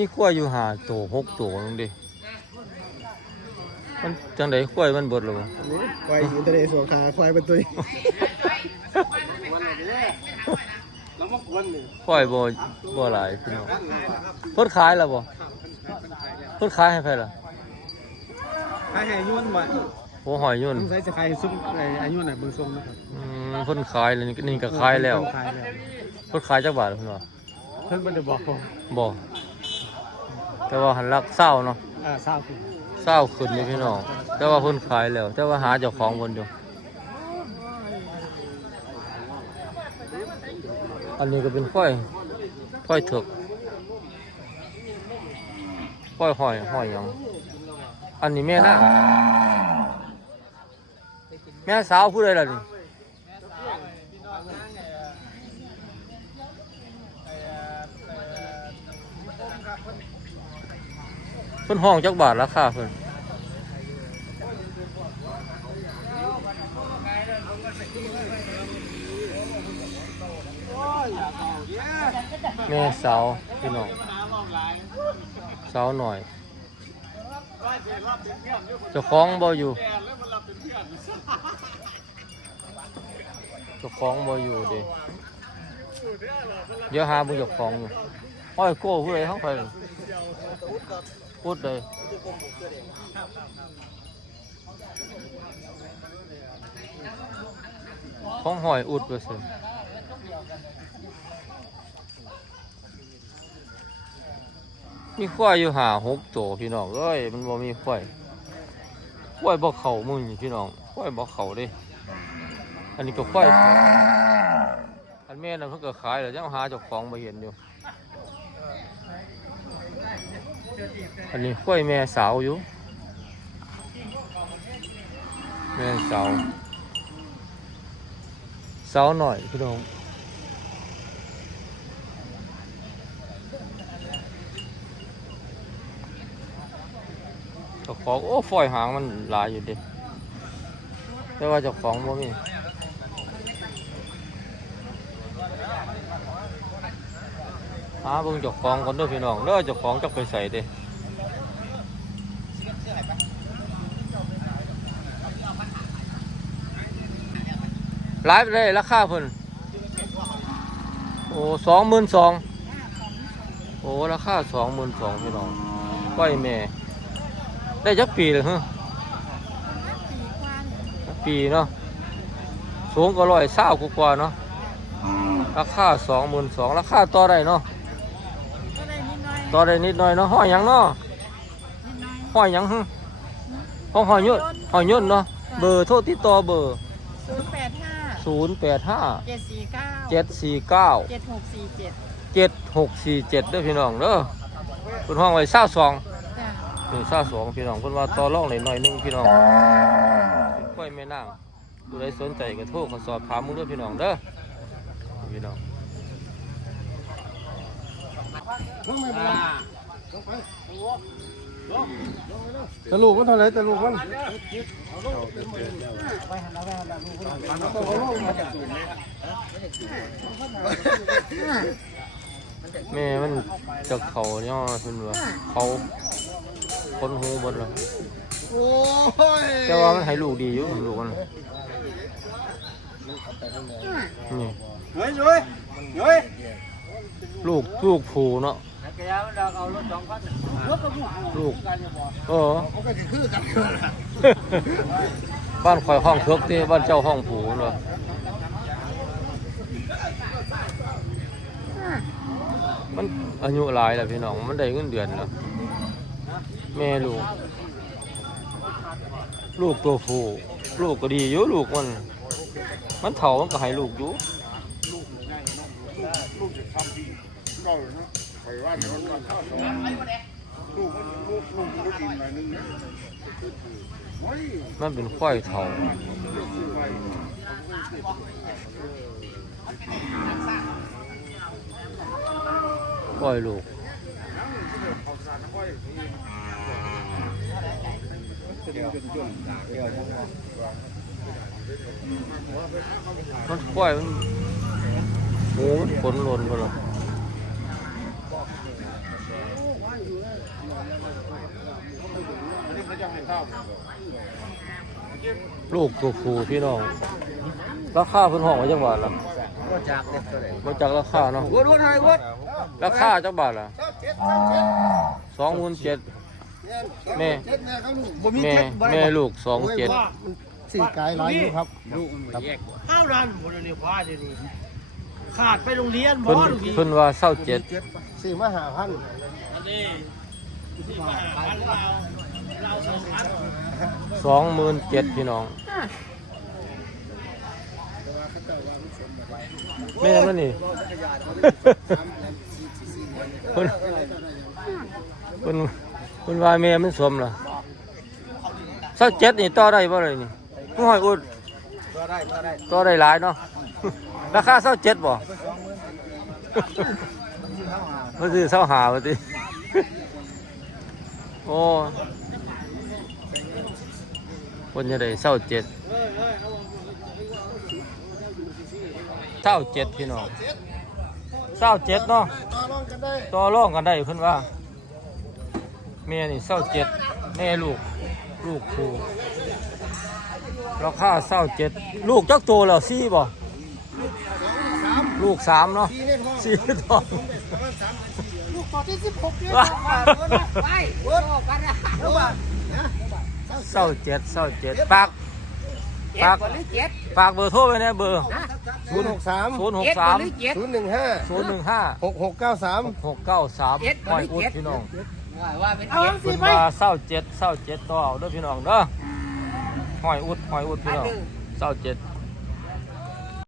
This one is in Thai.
มีขั้วอยู่หาโตหกโตนึงดิมันจังไดขั้วมันเบิดหรอควายอินเทอร์เน็ตสวขาควายเป็นตัวนี้แล้วมาวนหนึ่งขั้วบ่บ่หลายพี่น้องเพิ่นขายแล้วบ่เพิ่นขายให้ไผล่ะขายให้ยุ่นบ่โอ้หอยยุ่นต้องใช้จะขายซุ้มไอ้อายุน่ะเบิ่งทรงนะครับอืมเพิ่นขายแล้วนี่นี่ก็ขายแล้วขายแล้วเพิ่นขายจักบาทเพิ่นว่าเพิ่นบ่ได้บอกผมบ่ แต่ว่าหันลักเศร้าเนาะอ่าทราบคือเศร้าขึ้นนี่พี่น้องแต่ว่าเพิ่นขายแล้ว แต่ว่าหาเจ้าของบนอยู่อันนี้ก็เป็นฝ้อยฝ้อยเถึกฝ้อยหอยหอยหยังอันนี้แม่น่ะแม่สาวผู้ใดล่ะนี่ พิ่นห้องจักบาทราคาเพิ่นแม่สาวพี่น้องสาวหน่อยเจ้าของบ่อยู่เจ้าของบ่อยู่ดิเดี๋ยวหาบุญเจ้าของอยู่ห้อยโก้ผู้ใดเขาไป พูดเลยของหอยอุดไปสิมีควายอยู่หาหกตัวพี่น้องเอ้ยมันบ่มีควายควายบ่เข่ามึงพี่น้องควายบ่เข่าเด้อันนี้ก็ควายอันแม่น่ะเพิ่นก็ขายแล้วยังหาเจ้าของบ่เห็นอยู่ อันนี้ควายแม่สาวอยู่ แม่สาวสาวหน่อยพี่น้องเจ้าของโอ้ฝอยหางมันหลายอยู่ดิแต่ว่าเจ้าของบ่มี หาเบิ่งเจ้าของก่อนเด้อพี่น้องเด้อเจ้าของจักไปใส่เด้หลายไปเลยราคาเพิ่นโอ้สองหมื่นสองโอ้ราคาสองหมื่นสองพี่น้องก้อยแม่ ได้จักปีเลยฮะปีเนาะสูงก็ร้อยเศร้ากว่าเนาะราคาสองหมื่นสองราคาต่อได้เนาะ ต่อได้นิดหน่อยเนาะห้อยหยังเนาะห้อยหยังฮะห้องห้อยยุ่นห้อยยุ่นเนาะเบอร์โทรติดต่อเบอร์ศูนย์แปดห้าศูนย์แปดห้าเจ็ดสี่เก้าเจ็ดสี่เก้าเจ็ดหกสี่เจ็ดเจ็ดหกสี่เจ็ดเด้อพี่น้องเด้อคุณห้องไว้เศร้าสองจ้ะหนึ่งซ่าสองพี่น้องเพิ่นว่าต่อรองหน่อยหน่อยหนึงพี่น้องเป็นกล้วยแม่นางผู้ใดสนใจก็โทรมาสอบถามมึงด้วยพี่น้องเด้อพี่น้อง ตะลูกมันเท่าไหร่ตะลูกมันแม่มันจะเขาย่อเพิ่นว่าเขาคนหูหมดแล้วโอ้ยแต่ว่ามันให้ลูกดีอยู่ลูกมันนี่เฮ้ยช่วยเฮ้ย ลูกลูกผูเนาะแกเราเอารถสองพันรถกระบุลูกกันจะบอกเออเขาก็จะคือกันบ้านคอยห้องเทิกที่บ้านเจ้าห้องผูเนาะมันอายุหลายแล้วพี่น้องมันได้เงินเดือนแล้วแม่ลูก ลูกตัวผู้ลูกก็ดีอยู่ลูกมัน มันเถ่ามันก็ให้ลูกอยู่ ลูกจะทำดีก็เนะคอยว่าเดี๋ยวมันข้าวสองลูกลูกลูกมันก็กินหน่อยนึงนะมันเป็นควายเถ่าควายลูกมันควายมัน อ้ฝนหล่นไปหรอลูกตัวครูพี่น้อง ราคาเพิ่นห้องไว้จังหวัดละบ่จากเด็กเท่าไหร่บ่จากราคาเนาะวัดวัดให้วัดราคาจังบาทละสองหมื่นเจ็ดแม่แม่แม่ลูกสองเจ็ดสี่กายหลายอยู่ครับลูกมันแยกเก้าดันหมดเลยพาเดี๋ยวนี้ ขาดไปโรงเรียนบ่เพิ่นลูกพี่เพิ่นว่าเศร้าเจ็ดสี่มาหาพันสองหมื่นเจ็ดพี่น้องแม่มันนี่ เพิ่นเพิ่นเพิ่นว่าแม่มันสมล่ะเศร้าเจ็ดนี่ต่อได้บ่เลยนี่ห้อยอุดก็ได้ก็ได้ ต่อได้หลายเนาะ ราคาเศร้าเจ็ดบ่มันคือเศร้าหาวันทีโอ้คนจะได้เศร้าเจ็ดเศร้าเจ็ดพี่น้องเศร้าเจ็ดเนาะต่อรองกันได้ต่อรองกันได้เพิ่นว่าแม่นี่เศร้าเจ็ดแม่ลูกลูกครูราคาเศร้าเจ็ดลูกจักโตแล้วสี่บ่ ลูกสามเนาะทีนี้ท้องสี่ท้องลูกต่อที่สิบหกเนี่ยว้าไปโอ้กันนะแล้วบ้านเศร้าเจ็ดเศร้าเจ็ดปากเจ็ดปากหรือเจ็ดปากเบอร์โทรไปเนี่ยเบอร์ศูนย์หกสามศูนย์หกเจ็ดสามหรือเจ็ดศูนย์หนึ่งห้าศูนย์หนึ่งห้าหกหกเก้าสามหกเก้าสามเจ็ดห้อยหรืออุดเจ็ดพี่น้องว่าเป็นเอาเจ็ดสิเพิ่นไปว่าเศร้าเจ็ดเศร้าเจ็ดต่อเอาเด้อพี่น้องเด้อห้อยอุดห้อยอุดพี่น้องเศร้าเจ็ด